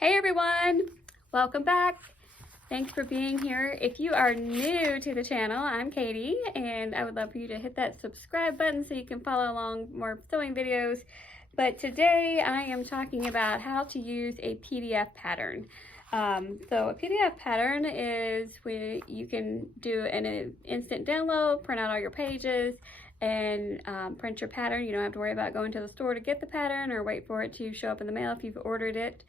Hey everyone, welcome back. Thanks for being here. If you are new to the channel, I'm Katie, and I would love for you to hit that subscribe button so you can follow along more sewing videos. But today I am talking about how to use a PDF pattern. So a PDF pattern is where you can do an instant download, print out all your pages, and print your pattern. You don't have to worry about going to the store to get the pattern or wait for it to show up in the mail if you've ordered it.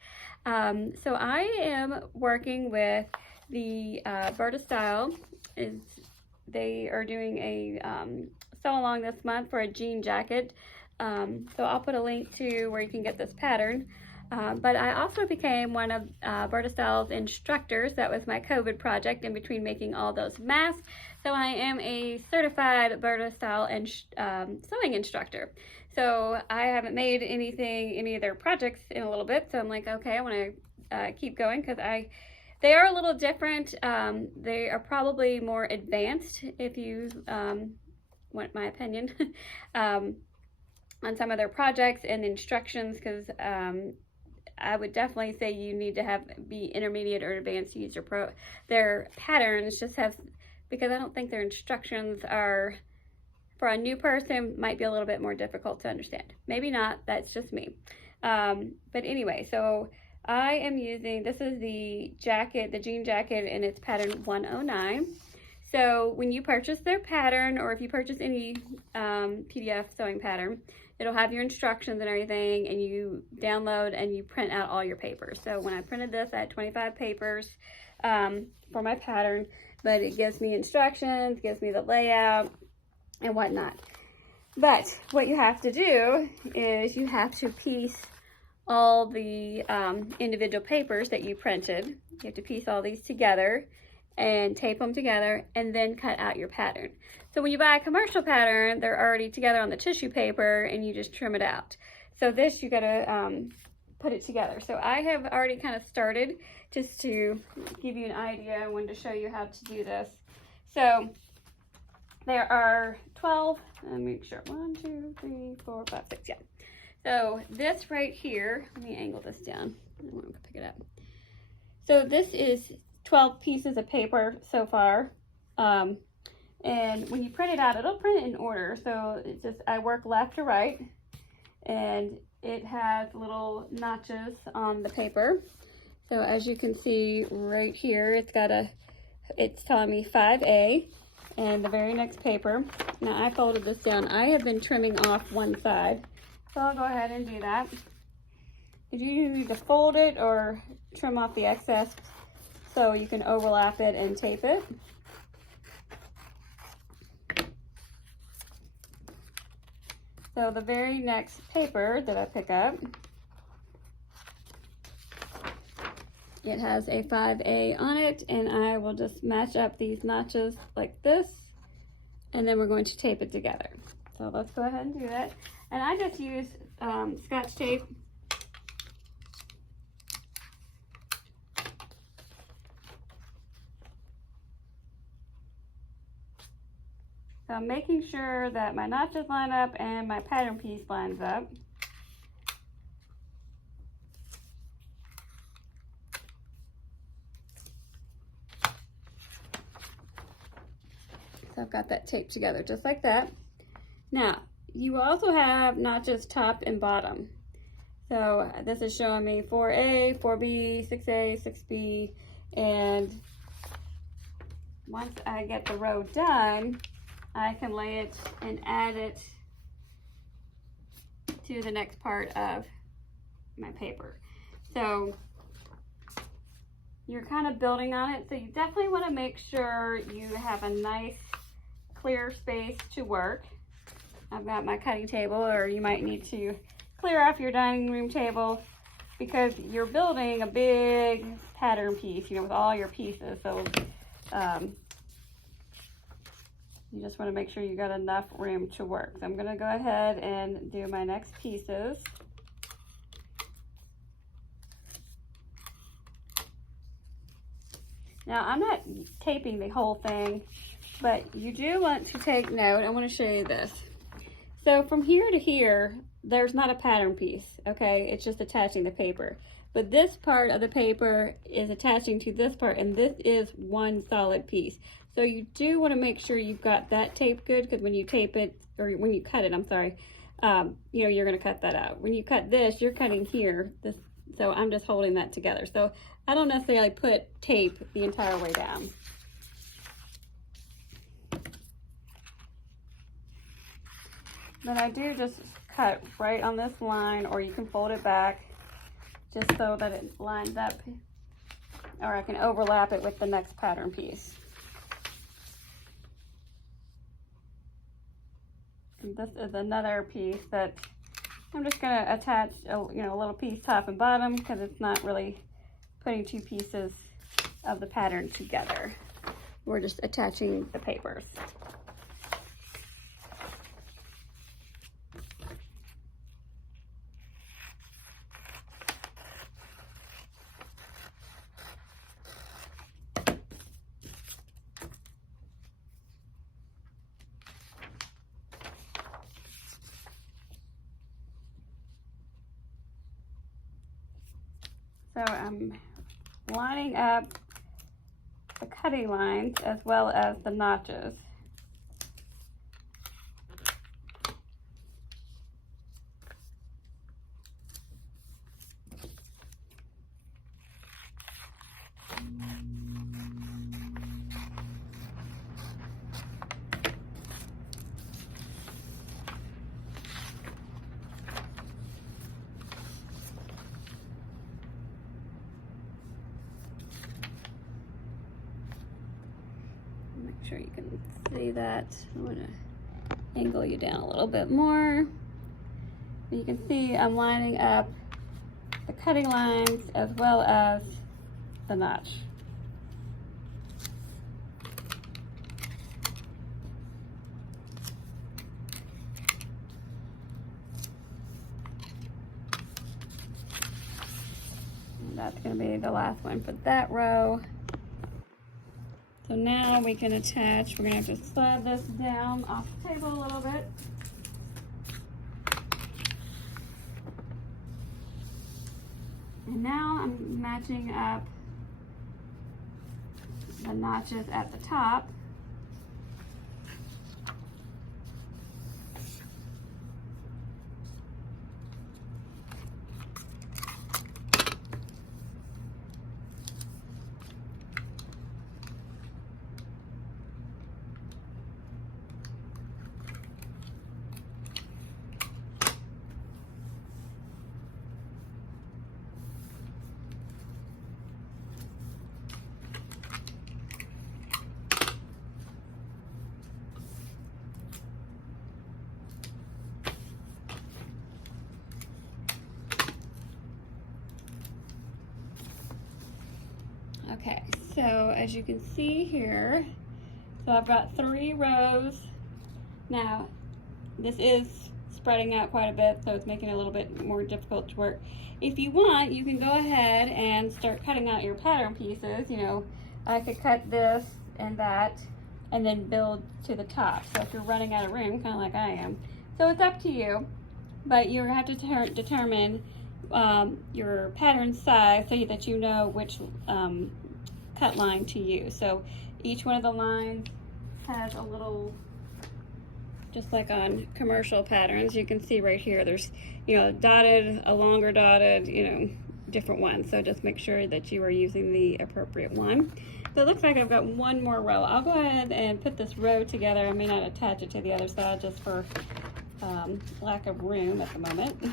So I am working with the Berta Style. They are doing a sew along this month for a jean jacket. So I'll put a link to where you can get this pattern. But I also became one of Berta Style's instructors. That was my COVID project in between making all those masks. So I am a certified Berta Style sewing instructor. So I haven't made any of their projects in a little bit. So I'm like, okay, I want to keep going because they are a little different. They are probably more advanced if you want my opinion on some of their projects and instructions, because I would definitely say you need to be intermediate or advanced to use their patterns. Because I don't think their instructions are, for a new person, might be a little bit more difficult to understand. Maybe not, that's just me. But anyway, so I am using, this is the jacket, the jean jacket, and it's pattern 109. So when you purchase their pattern, or if you purchase any PDF sewing pattern, it'll have your instructions and everything, and you download and you print out all your papers. So when I printed this, I had 25 papers for my pattern, but it gives me instructions, gives me the layout and whatnot. But what you have to do is you have to piece all the individual papers that you printed. You have to piece all these together and tape them together and then cut out your pattern. So when you buy a commercial pattern, they're already together on the tissue paper and you just trim it out. So this, you gotta put it together. So I have already kind of started, just to give you an idea. I wanted to show you how to do this. So there are 12, let me make sure, 1, 2, 3, 4, 5, 6, yeah. So this right here, let me angle this down. I want to pick it up. So this is 12 pieces of paper so far. And when you print it out, it'll print it in order. So it's just, I work left to right, and it has little notches on the paper. So as you can see right here, it's telling me 5A, and the very next paper. Now I folded this down. I have been trimming off one side, so I'll go ahead and do that. You need to fold it or trim off the excess so you can overlap it and tape it. So the very next paper that I pick up, it has a 5A on it, and I will just match up these notches like this, and then we're going to tape it together. So let's go ahead and do that. And I just use Scotch tape. So I'm making sure that my notches line up and my pattern piece lines up. So I've got that taped together just like that. Now, you also have notches top and bottom. So this is showing me 4A, 4B, 6A, 6B, and once I get the row done, I can lay it and add it to the next part of my paper. So you're kind of building on it. So you definitely want to make sure you have a nice clear space to work. I've got my cutting table, or you might need to clear off your dining room table because you're building a big pattern piece, with all your pieces. So you just want to make sure you got enough room to work. So I'm going to go ahead and do my next pieces. Now I'm not taping the whole thing, but you do want to take note. I want to show you this. So from here to here, there's not a pattern piece, okay? It's just attaching the paper. but this part of the paper is attaching to this part, and this is one solid piece. So you do want to make sure you've got that tape good, because when you tape it, or when you cut it, I'm sorry, you know, you're going to cut that out. When you cut this, you're cutting here, this, so I'm just holding that together. So I don't necessarily put tape the entire way down. But I do just cut right on this line, or you can fold it back just so that it lines up, or I can overlap it with the next pattern piece. And this is another piece that I'm just going to attach a little piece top and bottom, because it's not really putting two pieces of the pattern together. We're just attaching the papers. So I'm lining up the cutting lines as well as the notches. Make sure you can see that. I'm going to angle you down a little bit more. You can see I'm lining up the cutting lines as well as the notch. And that's going to be the last one for that row. So now we can attach, we're going to have to slide this down off the table a little bit. And now I'm matching up the notches at the top. Okay, so as you can see here, so I've got 3 rows. Now, this is spreading out quite a bit, so it's making it a little bit more difficult to work. If you want, you can go ahead and start cutting out your pattern pieces. You know, I could cut this and that, and then build to the top. So if you're running out of room, kind of like I am. So it's up to you, but you have to determine your pattern size so that you know which cut line to use. So each one of the lines has a little, just like on commercial patterns, you can see right here, there's, you know, dotted, a longer dotted, you know, different ones. So just make sure that you are using the appropriate one. But it looks like I've got one more row. I'll go ahead and put this row together. I may not attach it to the other side just for lack of room at the moment.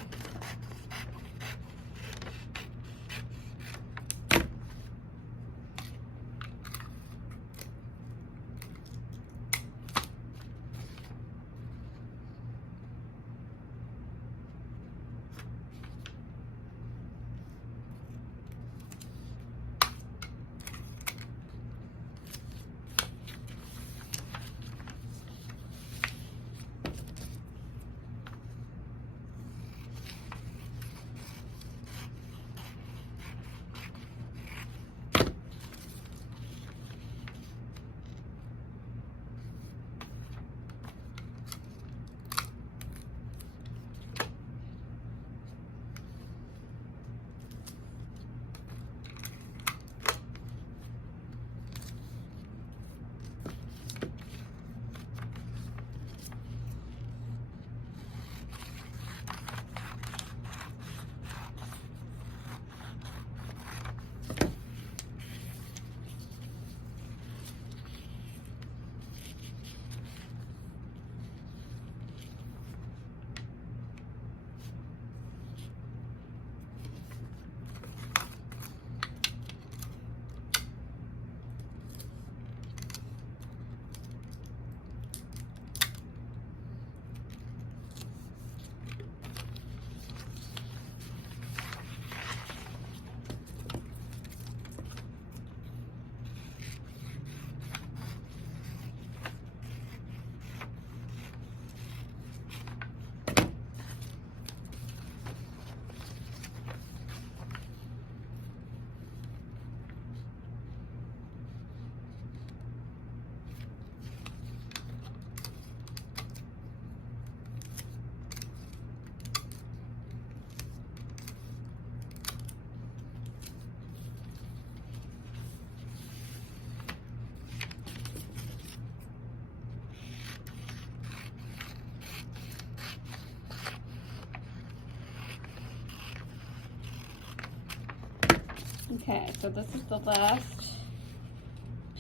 Okay, so this is the last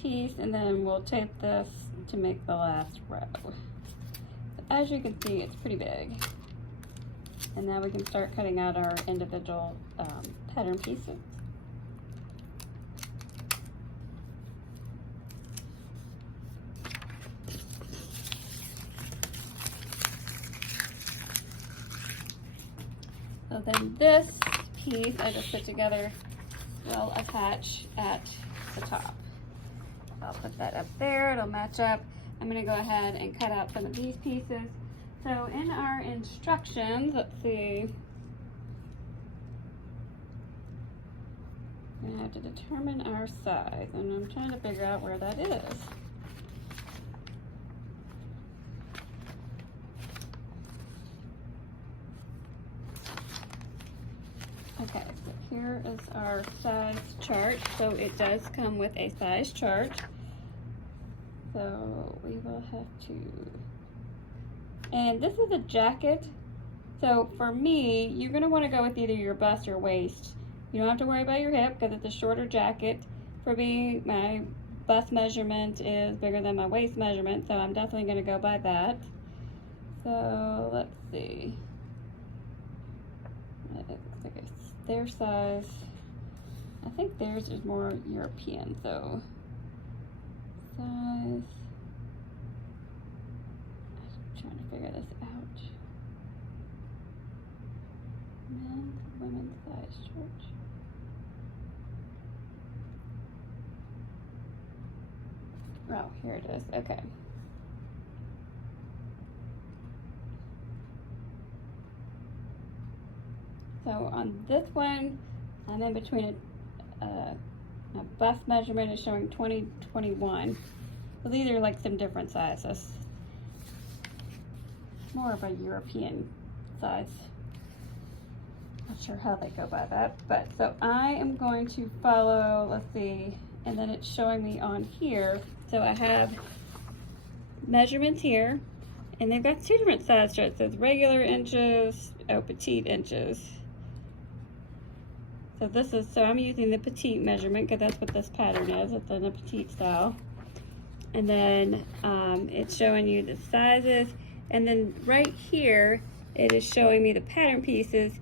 piece, and then we'll tape this to make the last row. As you can see, it's pretty big. And now we can start cutting out our individual pattern pieces. So then this piece I just put together will attach at the top. I'll put that up there, it'll match up. I'm gonna go ahead and cut out some of these pieces. So in our instructions, let's see. We're gonna have to determine our size, and I'm trying to figure out where that is. Okay, so here is our size chart. So it does come with a size chart. So we will have to, and this is a jacket. So for me, you're gonna wanna go with either your bust or waist. You don't have to worry about your hip because it's a shorter jacket. For me, my bust measurement is bigger than my waist measurement, so I'm definitely gonna go by that. So let's see. It looks like their size. I think theirs is more European, so size. I'm trying to figure this out. Men's, women's size chart. Oh, here it is. Okay. So on this one, I'm in between my bust measurement is showing 20-21. So these are like some different sizes. More of a European size. Not sure how they go by that, but so I am going to follow, let's see, and then it's showing me on here. So I have measurements here, and they've got two different size charts. There's regular inches, petite inches. So this is, so I'm using the petite measurement because that's what this pattern is. It's in a petite style. And then it's showing you the sizes. And then right here, it is showing me the pattern pieces,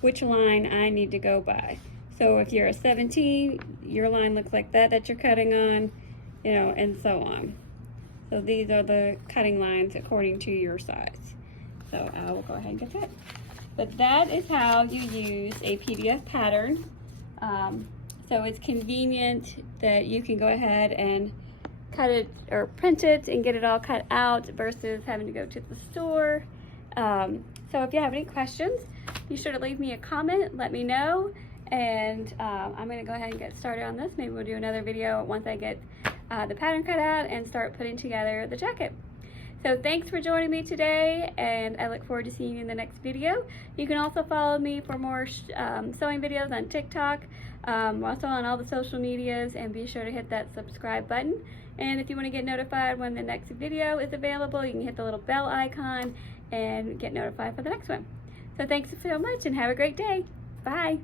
which line I need to go by. So if you're a 17, your line looks like that you're cutting on, you know, and so on. So these are the cutting lines according to your size. So I will go ahead and get that. But that is how you use a PDF pattern. So it's convenient that you can go ahead and cut it or print it and get it all cut out versus having to go to the store. So if you have any questions, be sure to leave me a comment, let me know, and I'm gonna go ahead and get started on this. Maybe we'll do another video once I get the pattern cut out and start putting together the jacket. So thanks for joining me today, and I look forward to seeing you in the next video. You can also follow me for more sewing videos on TikTok, also on all the social medias, and be sure to hit that subscribe button. And if you want to get notified when the next video is available, you can hit the little bell icon and get notified for the next one. So thanks so much and have a great day. Bye.